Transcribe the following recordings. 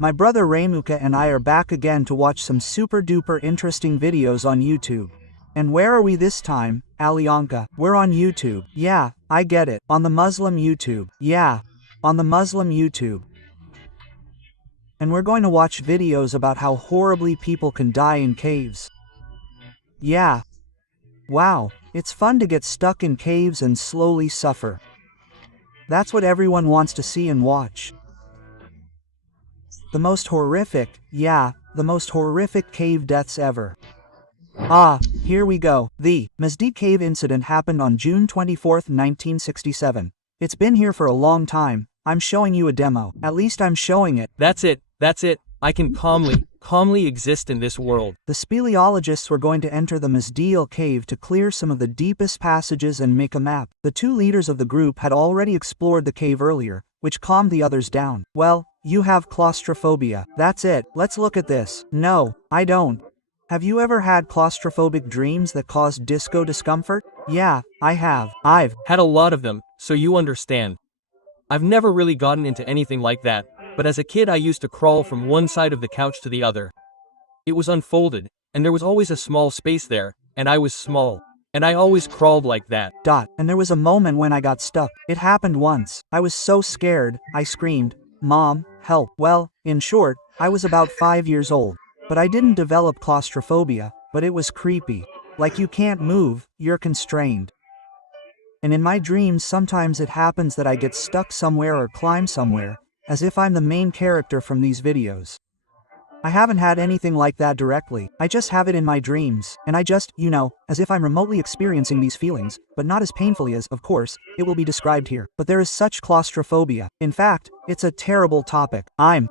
My brother Raymuka and I are back again to watch some super duper interesting videos on YouTube. And where are we this time, Alyanka? We're on YouTube. Yeah, I get it. On the Muslim YouTube. Yeah, on the Muslim YouTube. And we're going to watch videos about how horribly people can die in caves. Yeah. Wow, it's fun to get stuck in caves and slowly suffer. That's what everyone wants to see and watch. The most horrific, yeah, the most horrific cave deaths ever. Ah, here we go. The Mesdi Cave incident happened on June 24, 1967. It's been here for a long time. I'm showing you a demo. At least I'm showing it. That's it. I can calmly exist in this world. The speleologists were going to enter the Mesdiel cave to clear some of the deepest passages and make a map. The two leaders of the group had already explored the cave earlier, which calmed the others down. Well, you have claustrophobia. That's it. Let's look at this. No, I don't. Have you ever had claustrophobic dreams that caused disco discomfort? Yeah, I have. I've Had a lot of them, so you understand. I've never really gotten into anything like that, but as a kid I used to crawl from one side of the couch to the other. It was unfolded, and there was always a small space there, and I was small. And I always crawled like that. And there was a moment when I got stuck. It happened once. I was so scared, I screamed, "Mom, help." Well, in short, I was about 5 years old. But I didn't develop claustrophobia, but it was creepy. Like you can't move, you're constrained. And in my dreams sometimes it happens that I get stuck somewhere or climb somewhere, as if I'm the main character from these videos. I haven't had anything like that directly, I just have it in my dreams, and I just, as if I'm remotely experiencing these feelings, but not as painfully as, of course, it will be described here. But there is such claustrophobia. In fact, it's a terrible topic. I'm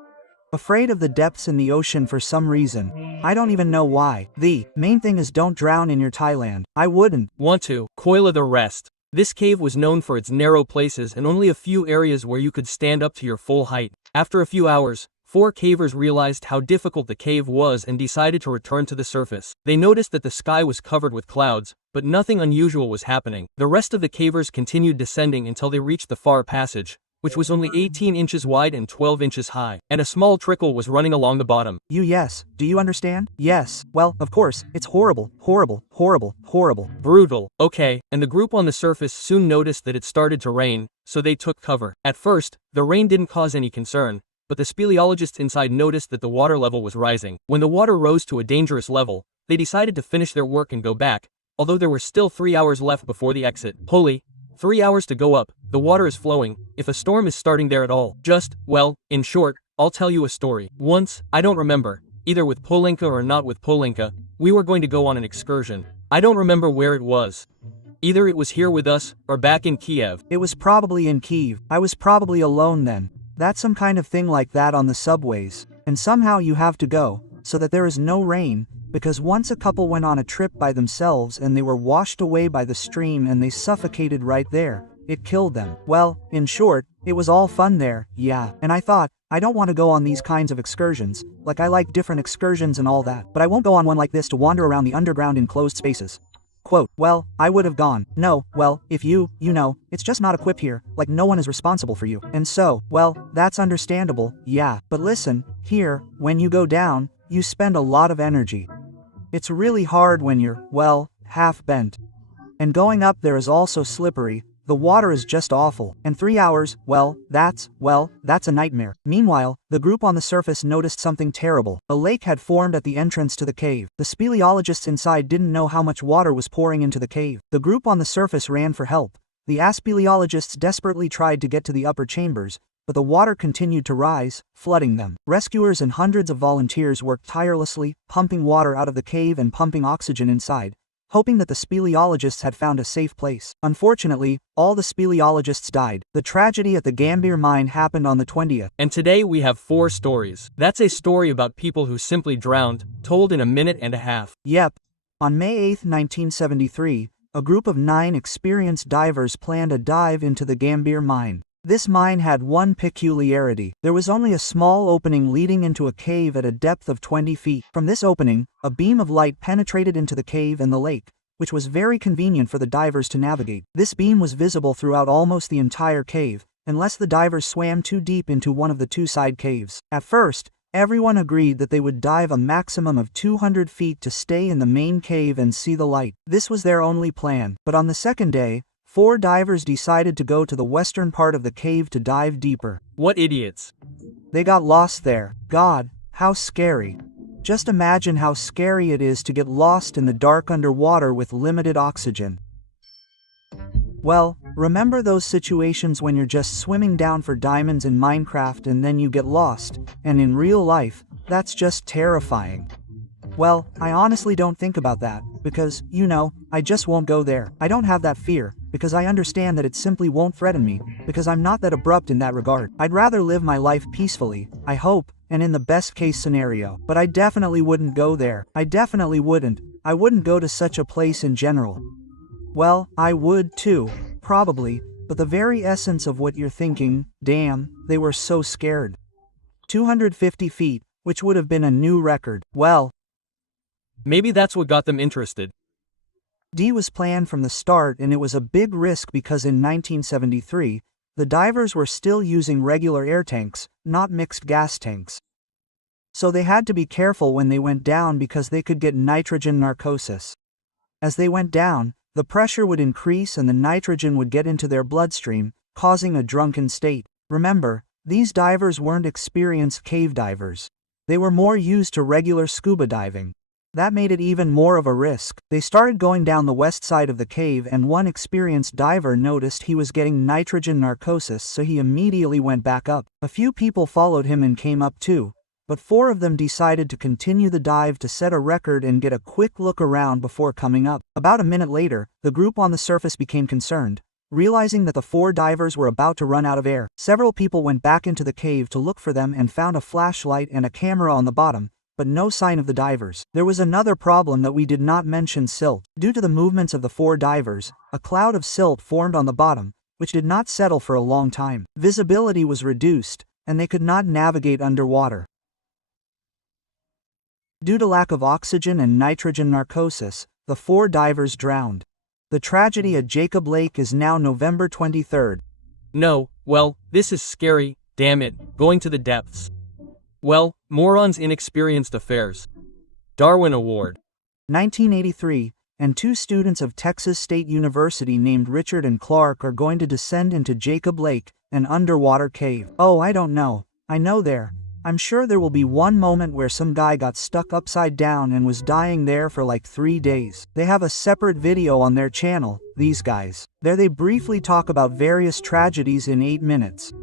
afraid of the depths in the ocean for some reason. I don't even know why. The main thing is don't drown in your Thailand. I wouldn't Want to. Koila the rest. This cave was known for its narrow places and only a few areas where you could stand up to your full height. After a few hours, 4 cavers realized how difficult the cave was and decided to return to the surface. They noticed that the sky was covered with clouds, but nothing unusual was happening. The rest of the cavers continued descending until they reached the far passage, which was only 18 inches wide and 12 inches high, and a small trickle was running along the bottom. Yes, do you understand? Yes, well, of course, it's horrible, horrible, horrible, horrible. Brutal. Okay, and the group on the surface soon noticed that it started to rain, so they took cover. At first, the rain didn't cause any concern, but the speleologists inside noticed that the water level was rising. When the water rose to a dangerous level, they decided to finish their work and go back, although there were still 3 hours left before the exit. Holy, 3 hours to go up, the water is flowing, if a storm is starting there at all. Well, in short, I'll tell you a story. Once, I don't remember, either with Polenka or not with Polenka, we were going to go on an excursion. I don't remember where it was. Either it was here with us, or back in Kiev. It was probably in Kiev. I was probably alone then. That's some kind of thing like that on the subways. And somehow you have to go, so that there is no rain, because once a couple went on a trip by themselves and they were washed away by the stream and they suffocated right there. It killed them. Well, in short, it was all fun there, yeah. And I thought, I don't want to go on these kinds of excursions, like I like different excursions and all that, but I won't go on one like this to wander around the underground in closed spaces. Quote, well, I would have gone. No, well, if it's just not equipped here, like no one is responsible for you. And so, well, that's understandable, yeah. But listen, here, when you go down, you spend a lot of energy. It's really hard when you're, well, half bent. And going up there is also slippery. The water is just awful. And 3 hours, that's a nightmare. Meanwhile, the group on the surface noticed something terrible. A lake had formed at the entrance to the cave. The speleologists inside didn't know how much water was pouring into the cave. The group on the surface ran for help. The speleologists desperately tried to get to the upper chambers, but the water continued to rise, flooding them. Rescuers and hundreds of volunteers worked tirelessly, pumping water out of the cave and pumping oxygen inside, hoping that the speleologists had found a safe place. Unfortunately, all the speleologists died. The tragedy at the Gambir mine happened on the 20th. And today we have 4 stories. That's a story about people who simply drowned, told in a minute and a half. Yep. On May 8, 1973, a group of 9 experienced divers planned a dive into the Gambir mine. This mine had one peculiarity. There was only a small opening leading into a cave at a depth of 20 feet. From this opening, a beam of light penetrated into the cave and the lake, which was very convenient for the divers to navigate. This beam was visible throughout almost the entire cave, unless the divers swam too deep into one of the 2 side caves. At first, Everyone agreed that they would dive a maximum of 200 feet to stay in the main cave and see the light. This was their only plan. But on the second day, 4 divers decided to go to the western part of the cave to dive deeper. What idiots. They got lost there. God, how scary. Just imagine how scary it is to get lost in the dark underwater with limited oxygen. Well, remember those situations when you're just swimming down for diamonds in Minecraft and then you get lost, and in real life, that's just terrifying. Well, I honestly don't think about that, because, you know, I just won't go there. I don't have that fear, because I understand that it simply won't threaten me, because I'm not that abrupt in that regard. I'd rather live my life peacefully, I hope, and in the best case scenario. But I definitely wouldn't go there. I definitely wouldn't. I wouldn't go to such a place in general. Well, I would too, probably, but the very essence of what you're thinking, damn, they were so scared. 250 feet, which would have been a new record. Well, maybe that's what got them interested. D was planned from the start, and it was a big risk because in 1973, the divers were still using regular air tanks, not mixed gas tanks. So they had to be careful when they went down because they could get nitrogen narcosis. As they went down, the pressure would increase and the nitrogen would get into their bloodstream, causing a drunken state. Remember, these divers weren't experienced cave divers. They were more used to regular scuba diving. That made it even more of a risk. They started going down the west side of the cave, and one experienced diver noticed he was getting nitrogen narcosis, so he immediately went back up. A few people followed him and came up too, but 4 of them decided to continue the dive to set a record and get a quick look around before coming up. About a minute later, the group on the surface became concerned, realizing that the 4 divers were about to run out of air. Several people went back into the cave to look for them and found a flashlight and a camera on the bottom, but no sign of the divers. There was another problem that we did not mention: silt. Due to the movements of the 4 divers, a cloud of silt formed on the bottom, which did not settle for a long time. Visibility was reduced, and they could not navigate underwater. Due to lack of oxygen and nitrogen narcosis, the 4 divers drowned. The tragedy at Jacob Lake is now November 23rd. No, well, this is scary, damn it, going to the depths. Well, morons' inexperienced affairs. Darwin Award. 1983, and 2 students of Texas State University named Richard and Clark are going to descend into Jacob Lake, an underwater cave. Oh, I don't know. I know I'm sure there will be one moment where some guy got stuck upside down and was dying there for like 3 days. They have a separate video on their channel, these guys. There they briefly talk about various tragedies in 8 minutes.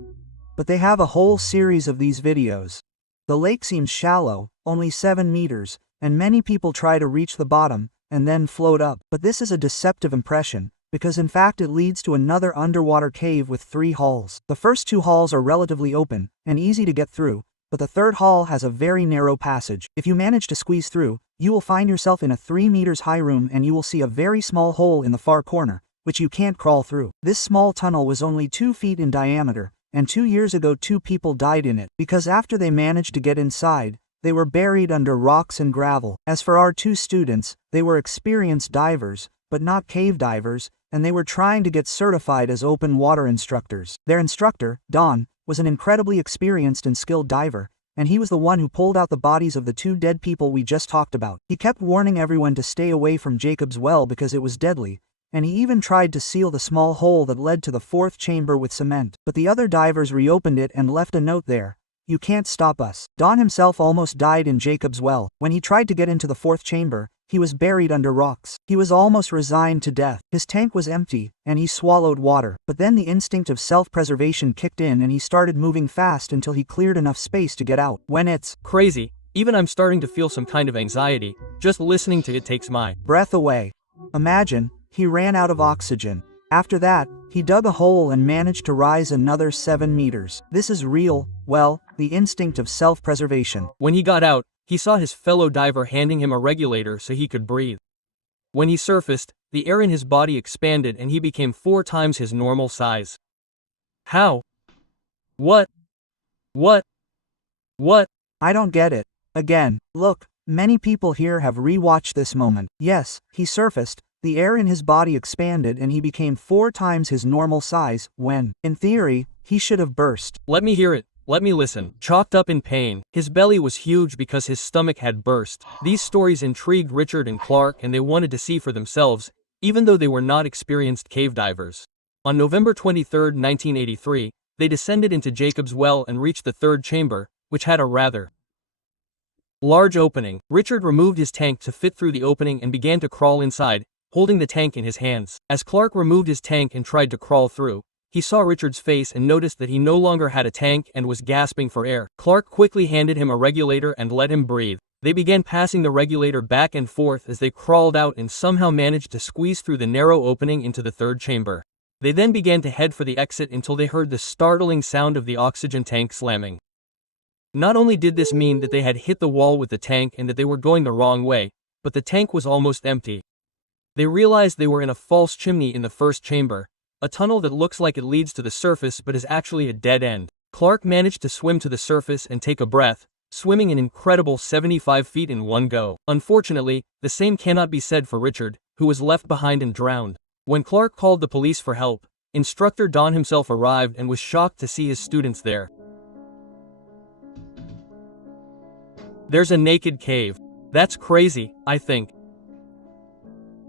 But they have a whole series of these videos. The lake seems shallow, only 7 meters, and many people try to reach the bottom, and then float up. But this is a deceptive impression, because in fact it leads to another underwater cave with 3 halls. The first 2 halls are relatively open, and easy to get through, but the 3rd hall has a very narrow passage. If you manage to squeeze through, you will find yourself in a 3 meters high room, and you will see a very small hole in the far corner, which you can't crawl through. This small tunnel was only 2 feet in diameter, and 2 years ago 2 people died in it, because after they managed to get inside, they were buried under rocks and gravel. As for our 2 students, they were experienced divers, but not cave divers, and they were trying to get certified as open water instructors. Their instructor, Don, was an incredibly experienced and skilled diver, and he was the one who pulled out the bodies of the 2 dead people we just talked about. He kept warning everyone to stay away from Jacob's well because it was deadly, and he even tried to seal the small hole that led to the 4th chamber with cement. But the other divers reopened it and left a note there: "You can't stop us." Don himself almost died in Jacob's well. When he tried to get into the 4th chamber, he was buried under rocks. He was almost resigned to death. His tank was empty, and he swallowed water. But then the instinct of self-preservation kicked in and he started moving fast until he cleared enough space to get out. When it's crazy, even I'm starting to feel some kind of anxiety. Just listening to it takes my breath away. Imagine, he ran out of oxygen. After that, he dug a hole and managed to rise another 7 meters. This is real, well, the instinct of self-preservation. When he got out, he saw his fellow diver handing him a regulator so he could breathe. When he surfaced, the air in his body expanded and he became 4 times his normal size. How? What? I don't get it. Again, look, many people here have rewatched this moment. Yes, he surfaced, the air in his body expanded and he became 4 times his normal size, when, in theory, he should have burst. Let me hear it. let me listen. Chalked up in pain. His belly was huge because his stomach had burst. These stories intrigued Richard and Clark, and they wanted to see for themselves, even though they were not experienced cave divers. On November 23, 1983, they descended into Jacob's well and reached the third chamber, which had a rather large opening. Richard removed his tank to fit through the opening and began to crawl inside, holding the tank in his hands. As Clark removed his tank and tried to crawl through, he saw Richard's face and noticed that he no longer had a tank and was gasping for air. Clark quickly handed him a regulator and let him breathe. They began passing the regulator back and forth as they crawled out and somehow managed to squeeze through the narrow opening into the third chamber. They then began to head for the exit until they heard the startling sound of the oxygen tank slamming. Not only did this mean that they had hit the wall with the tank and that they were going the wrong way, but the tank was almost empty. They realized they were in a false chimney in the first chamber, a tunnel that looks like it leads to the surface but is actually a dead end. Clark managed to swim to the surface and take a breath, swimming an incredible 75 feet in one go. Unfortunately, the same cannot be said for Richard, who was left behind and drowned. When Clark called the police for help, Instructor Don himself arrived and was shocked to see his students there. There's a naked cave. That's crazy, I think.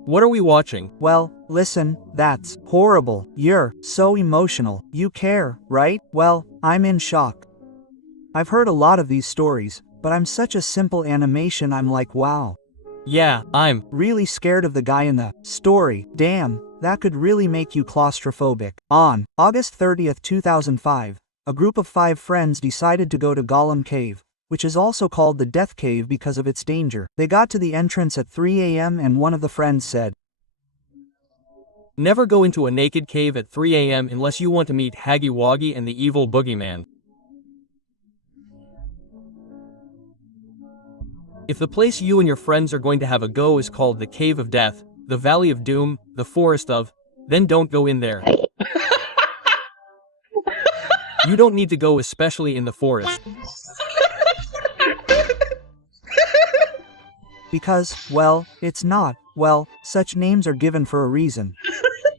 What are we watching? Well, listen, that's horrible. You're so emotional. You care, right? Well, I'm in shock. I've heard a lot of these stories, but I'm such a simple animation, I'm like, wow. Yeah, I'm really scared of the guy in the story. Damn, that could really make you claustrophobic. On August 30th, 2005, a group of 5 friends decided to go to Golem Cave, which is also called the Death Cave because of its danger. They got to the entrance at 3 a.m. and one of the friends said, "Never go into a naked cave at 3 a.m. unless you want to meet Haggy Woggy and the evil boogeyman. If the place you and your friends are going to have a go is called the Cave of Death, the Valley of Doom, the Forest of, then don't go in there. You don't need to go, especially in the forest. Because, well, it's not, well, such names are given for a reason."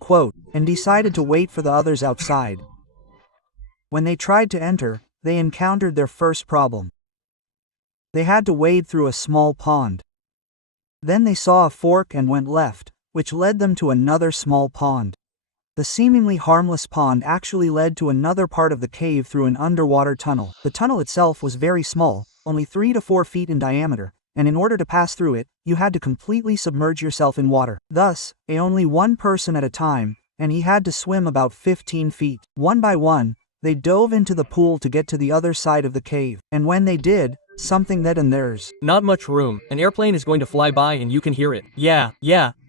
Quote, and decided to wait for the others outside. When they tried to enter, they encountered their first problem. They had to wade through a small pond. Then they saw a fork and went left, which led them to another small pond. The seemingly harmless pond actually led to another part of the cave through an underwater tunnel. The tunnel itself was very small, only 3 to 4 feet in diameter, and in order to pass through it, you had to completely submerge yourself in water. Thus, only one person at a time, and he had to swim about 15 feet. One by one, they dove into the pool to get to the other side of the cave, and when they did, something that and there's not much room. An airplane is going to fly by and you can hear it. Yeah,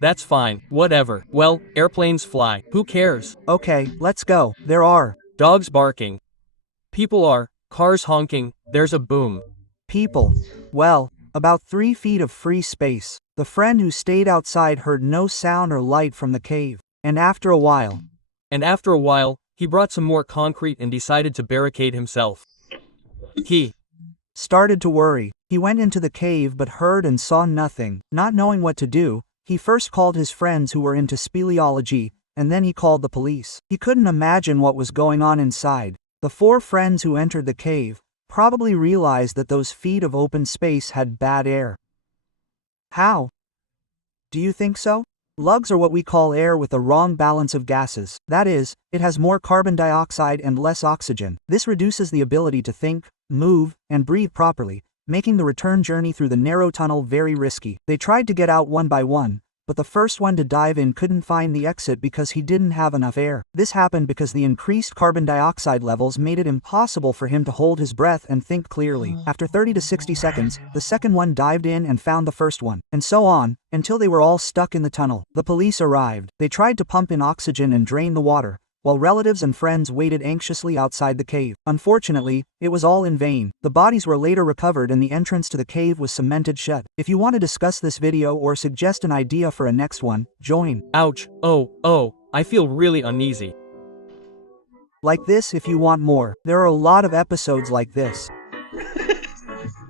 that's fine. Whatever. Well, airplanes fly. Who cares? Okay, let's go. There are dogs barking. People are, cars honking, there's a boom. People. Well, about 3 feet of free space. The friend who stayed outside heard no sound or light from the cave. And after a while, he brought some more concrete and decided to barricade himself. He started to worry. He went into the cave but heard and saw nothing. Not knowing what to do, he first called his friends who were into speleology, and then he called the police. He couldn't imagine what was going on inside. The 4 friends who entered the cave probably realized that those feet of open space had bad air. How? Do you think so? Lugs are what we call air with a wrong balance of gases. That is, it has more carbon dioxide and less oxygen. This reduces the ability to think, move, and breathe properly, making the return journey through the narrow tunnel very risky. They tried to get out one by one, but the first one to dive in couldn't find the exit because he didn't have enough air. This happened because the increased carbon dioxide levels made it impossible for him to hold his breath and think clearly. After 30 to 60 seconds, the second one dived in and found the first one, and so on, until they were all stuck in the tunnel. The police arrived. They tried to pump in oxygen and drain the water, while relatives and friends waited anxiously outside the cave. Unfortunately, it was all in vain. The bodies were later recovered and the entrance to the cave was cemented shut. If you want to discuss this video or suggest an idea for a next one, join. Ouch, oh, I feel really uneasy. Like this if you want more. There are a lot of episodes like this.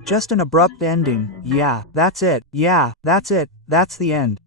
Just an abrupt ending. Yeah, that's it. That's the end.